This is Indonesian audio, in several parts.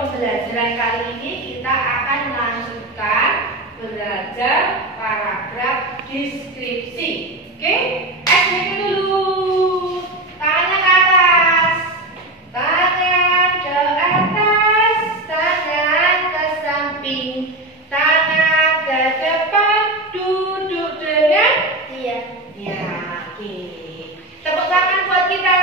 pembelajaran kali ini kita akan melanjutkan belajar paragraf deskripsi. Oke, SBK dulu. Tangannya ke atas, tangan ke atas, tangan ke samping, tangan ke depan, duduk dengan diam. Ya, oke. Tepuk tangan buat kita.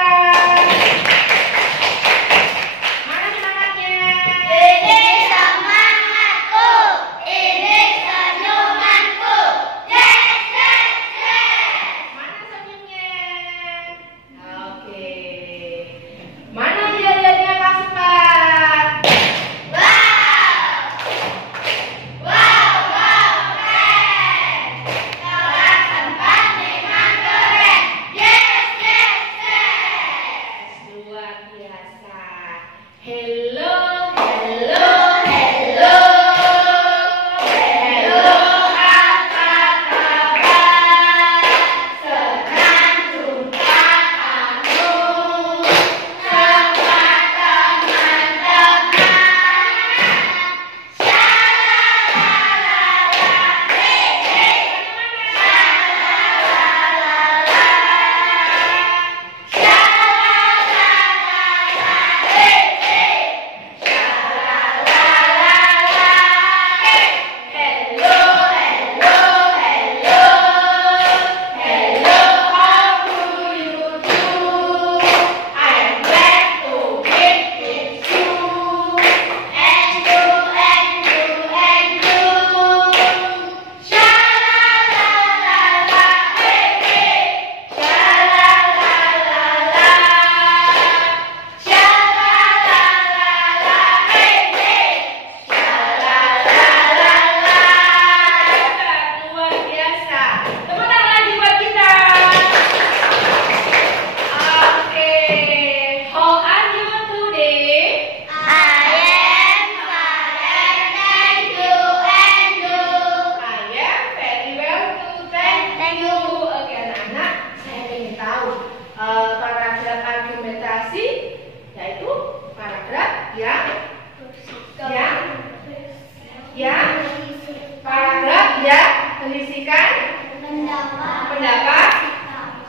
Paragraf yang berisikan pendapat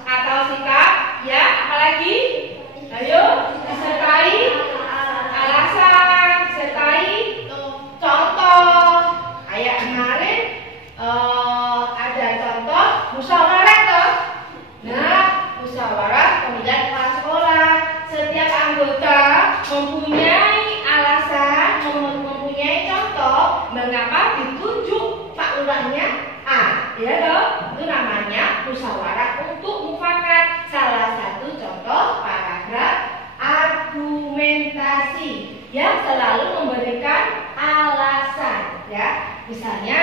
atau sikap, ya, apalagi? Ayo, disertai alasan, disertai contoh. Kayak kemarin ada contoh musyawarah toh. Nah, musyawarah pemilihan kepala sekolah. Setiap anggota mempunyai alasan, mempunyai contoh mengapa ditunjuk Pak Lurahnya A, ya toh? Itu namanya musyawarah untuk mufakat. Salah satu contoh paragraf argumentasi yang selalu memberikan alasan, ya. Misalnya,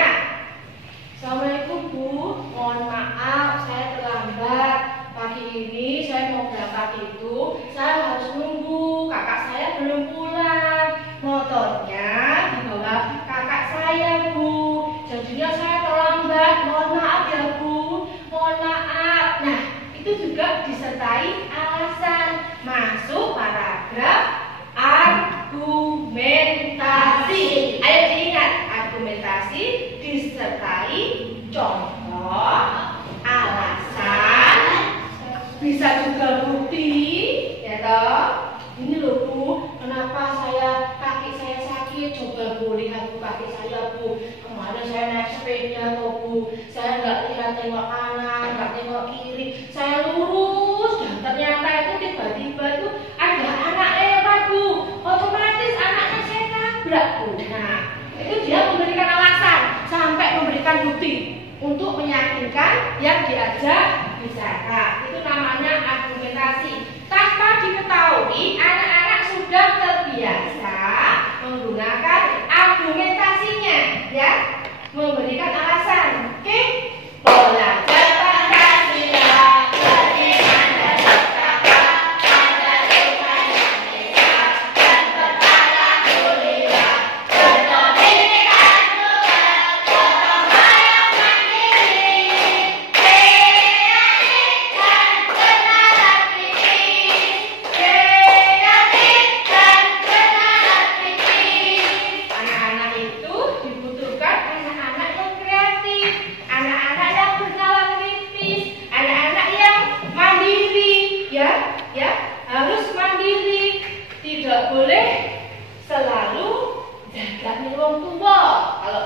Assalamualaikum Bu, mohon maaf saya terlambat. Pagi ini saya mau berangkat itu, saya harus nunggu, kakak saya belum pulang. Motornya dibawa kakak saya Bu, jadinya saya terlambat. Mohon maaf ya Bu, mohon maaf. Nah, itu juga disertai alasan. Masuk paragraf argumentasi. Ayo diingat, argumentasi disertai contoh, alasan, bisa juga bukti, ya toh. Ini loh Bu, kenapa kaki saya sakit? Coba Bu lihat Bu kaki saya Bu. Kemarin saya naik sepeda toh Bu, saya nggak lihat tengok kanan, nggak tengok kiri, saya lurus dan ternyata itu tiba-tiba tuh ada anak lewat Bu. Otomatis anaknya saya tabrak Bu. Nah, itu dia memberikan alasan sampai memberikan bukti untuk meyakinkan yang diajak bicara. Itu namanya argumentasi. Tanpa diketahui, anak-anak sudah terbiasa menggunakan argumentasinya, ya, memberikan alasan. Oke, belajar Pancasila.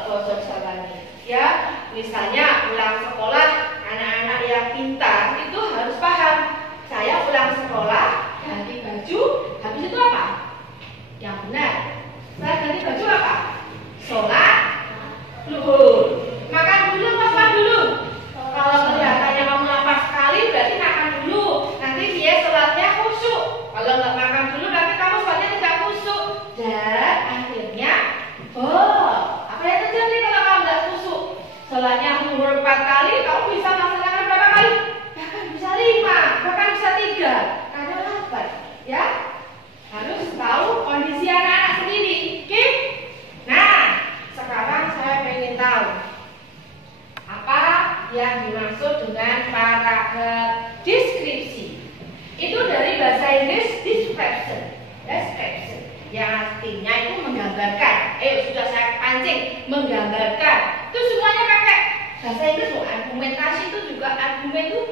basa Jawanya. Ya, misalnya pulang sekolah, anak-anak yang pintar itu harus paham. Saya pulang sekolah, ganti baju, habis itu apa? Yang benar. Saya ganti baju apa? Sholat zuhur. Makan dulu apa dulu? Kalau kelihatannya kamu lapar sekali, berarti makan dulu. Nanti dia sholatnya khusyuk. Kalau nggak makan dulu, nanti kamu sholatnya tidak khusyuk. Dan akhirnya, apa yang terjadi kalau kamu nggak khusyuk? Sholatnya zuhur 4 kali, kamu bisa melaksanakan berapa kali? Bahkan bisa 5, bahkan bisa 3. Karena lapar, ya. Harus tahu kondisi anak-anak sendiri, oke? Nah, sekarang saya pengen tahu apa yang dimaksud dengan paragraf deskripsi. Itu dari bahasa Inggris description, yang artinya itu menggambarkan. Sudah saya pancing, menggambarkan. Itu semuanya pakai bahasa Inggris. Argumentasi itu juga argumen itu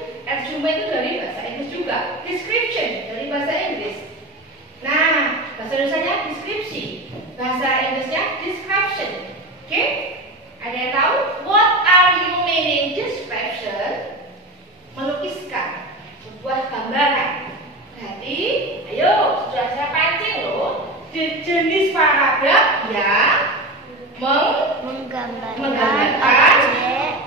dari bahasa Inggris juga. Description dari bahasa Inggris. Nah, bahasa Indonesianya deskripsi, bahasa Inggrisnya description. Oke? Ada yang tahu? What are you meaning description? Melukiskan sebuah gambaran. Berarti, ayo, sudah saya pancing loh. Jenis paragraf yang menggambarkan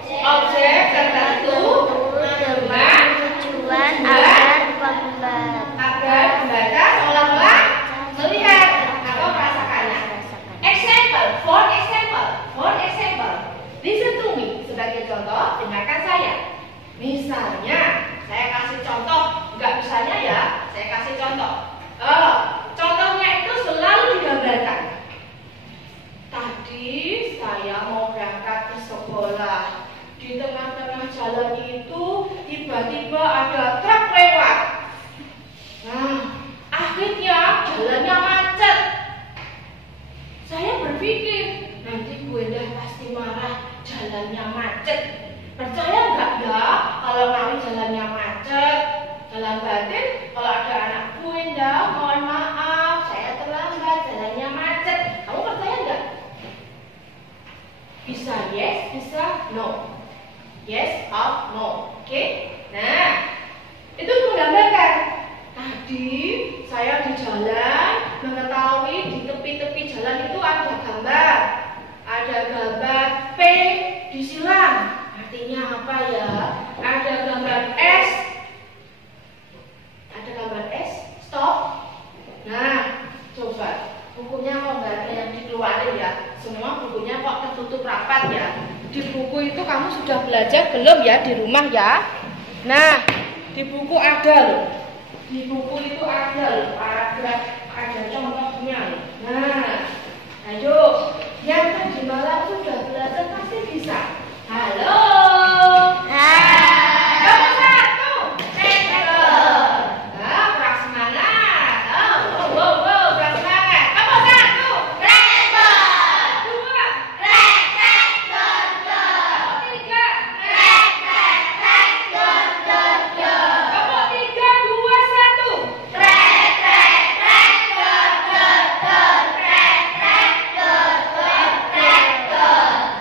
objek tertentu dengan tujuan agar pembaca seolah-olah melihat atau merasakannya. For example, listen to me. Sebagai contoh, dengarkan saya. Misalnya, saya kasih contoh, enggak misalnya ya, saya kasih contoh. Contohnya itu selalu digambarkan. Tadi saya mau berangkat ke sekolah. Di tengah-tengah jalan itu tiba-tiba ada truk lewat. Nah, akhirnya jalannya macet. Saya berpikir, nanti Bu Endah pasti marah, jalannya macet. Percaya nggak ya kalau kami jalannya macet? Dalam batin, kalau ada anak Bu Endah, mohon maaf, saya terlambat, jalannya macet. Kamu percaya nggak? Bisa yes, bisa no. Yes or no. Oke? Nah, itu menggambarkan. Tadi saya di jalan mengetahui di tepi-tepi jalan itu ada gambar. Ada gambar P disilang. Artinya apa ya? Ada gambar S. Ada gambar S. Stop. Nah, coba bukunya kok nggak ada yang dikeluarin ya? Semua bukunya kok tertutup rapat ya? Di buku itu kamu sudah belajar belum ya di rumah ya? Nah, di buku ada loh. Di buku itu ada loh, ada contohnya loh. Nah, ayo, yang tadi malam sudah belajar pasti bisa. Halo. Nomor 1, traktor. Nah, kurang semangat. Kurang semangat. Nomor 1, traktor. 2, traktor. 3, traktor. Nomor 3, 2, 1.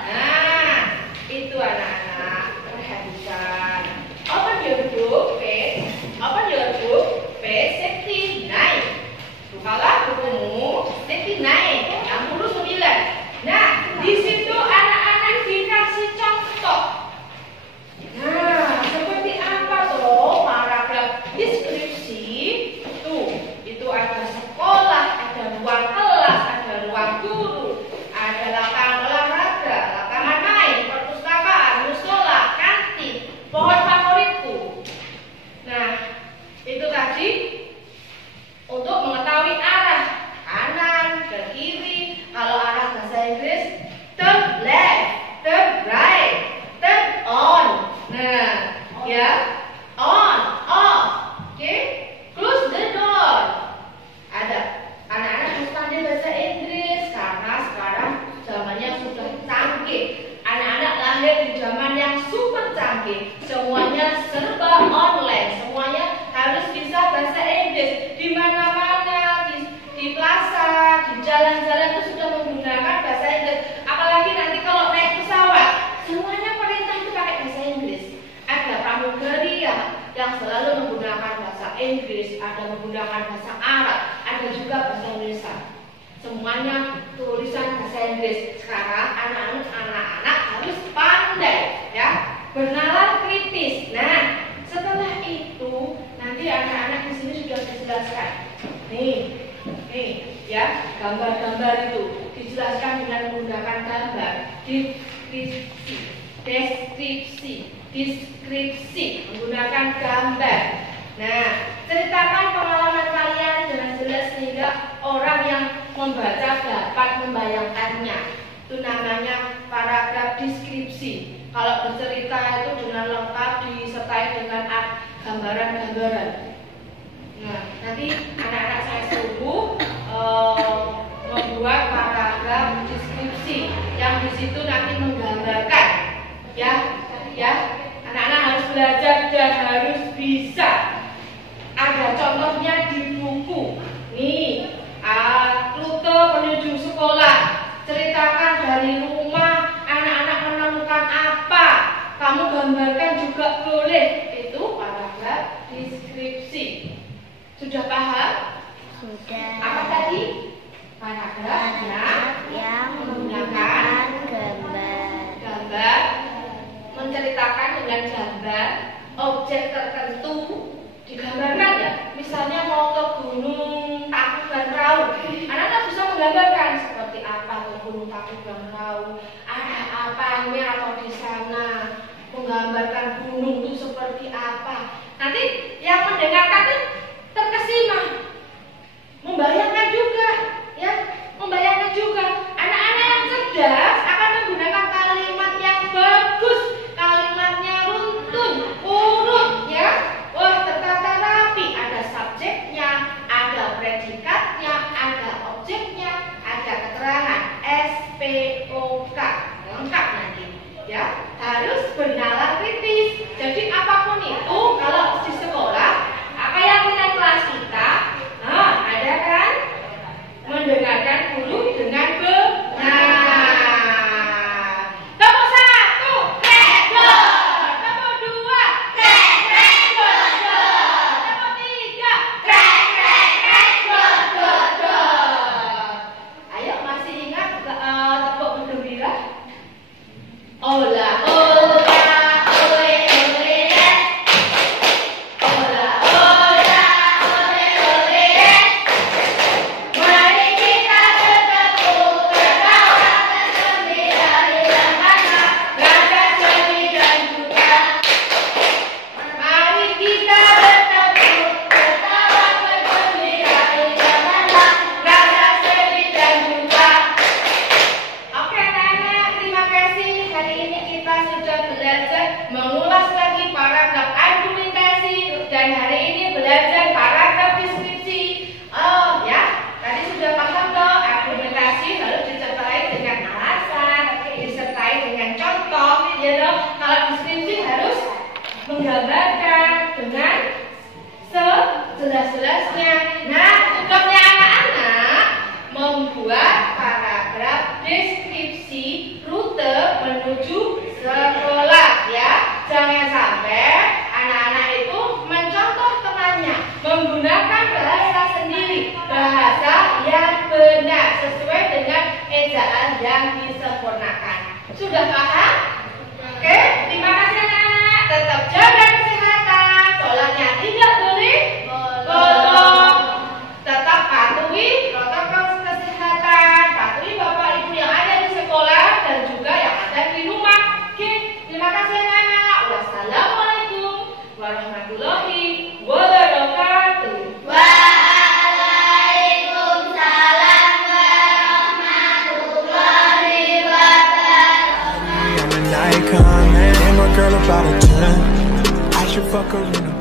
Nah, itu anak-anak perhatikan. Open your book, page 69. Bukalah bukumu 69, 69. Nah, di situ anak-anak dikasih contoh. Nah, seperti apa toh paragraf deskripsi? Itu ada sekolah, ada ruang kelas, ada ruang guru, ada lapangan olahraga, lapangan main, perpustakaan, musola, kantin, pohon favoritku. Nah, itu tadi untuk mengetahui arah kanan dan kiri. Kalau arah bahasa Inggris, turn left, turn right, turn on. Nah, ya, on, off. Oke, close the door. Ada anak-anak harus pandai bahasa Inggris karena sekarang zamannya sudah canggih. Anak-anak lahir di zaman yang super canggih. Semuanya serba online. Semuanya harus bisa bahasa Inggris. Di mana-mana, di plaza, di jalan-jalan itu sudah menggunakan bahasa Inggris. Apalagi nanti kalau Inggris. Sekarang anak-anak harus pandai ya, bernalar kritis. Nah, setelah itu nanti anak-anak di sini sudah dijelaskan. Nih ya, gambar-gambar itu dijelaskan dengan menggunakan gambar. Deskripsi menggunakan gambar. Nah, ceritakan pengalaman kalian dengan jelas sehingga orang yang membaca dapat membayangkannya. Itu namanya paragraf deskripsi. Kalau bercerita itu dengan lengkap disertai dengan gambaran-gambaran. Nah, nanti anak-anak saya suruh membuat paragraf deskripsi yang di situ nanti menggambarkan. Ya, anak-anak harus belajar dan harus bisa. Ada contohnya di buku. Nih, rute menuju sekolah. Ceritakan dari rumah anak-anak menemukan apa. Kamu gambarkan juga boleh. Itu paragraf deskripsi. Sudah paham? Sudah. Apa tadi? Paragraf yang menggunakan gambar, menceritakan dengan gambar objek tertentu digambarkan ya. Misalnya mau ke Gunung Tangkuban, anak-anak bisa menggambarkan seperti apa ke Gunung Tangkuban, ada apanya atau di sana, menggambarkan gunung itu seperti apa. Nanti yang mendengarkan itu terkesima, membayangkan juga, ya, membayangkan juga. Anak-anak yang cerdas akan menggunakan kalimat yang bagus, kalimatnya runtun, urut, ya. Wah, tertata rapi, ada subjeknya, ada predikatnya, ada objeknya, ada keterangan SPOK, lengkap nanti, ya. Harus bernalar kritis. Jadi apapun itu, kalau di sekolah, kayak nilai kelas kita, nah, ada kan mendengarkan guru dengan benar. Nomor 1, rekor. Nomor 2, rekor. Nomor 3, rekor. Ayo, masih ingat tepuk bergembira? Ola, ola, ole, ole, ola, ola, ole, ole. Mari kita bertepuk, tertawa, bergembira di mana rasa sedih dan duka. Mari kita bertepuk, tertawa, bergembira di mana rasa sedih dan duka. Oke, anak-anak, terima kasih. Hari ini kita sudah belajar mengulas lagi paragraf argumentasi dan hari ini belajar paragraf deskripsi. Oh ya, tadi sudah paham loh, argumentasi harus disertai dengan alasan, disertai dengan contoh, ya loh. Kalau deskripsi harus menggambarkan dengan sejelas-jelasnya. Nah, tugasnya anak-anak membuat paragraf deskripsi rute menuju sekolah, ya. Jangan sampai anak-anak itu mencontoh temannya menggunakan bahasa sendiri, bahasa yang benar sesuai dengan ejaan yang disempurnakan. Sudah paham? Oke, terima kasih anak-anak. Tetap jaga kesehatan, sholatnya tidak boleh bolong. Tetap patuhi protokol kesehatan, patuhi bapak ibu yang ada di sekolah dan juga yang ada di rumah. Oke, terima kasih anak-anak. Wassalamualaikum warahmatullahi wabarakatuh. Waalaikumsalam warahmatullahi wabarakatuh. I'm an icon, man. And my girl about a 10. I should fuck her in a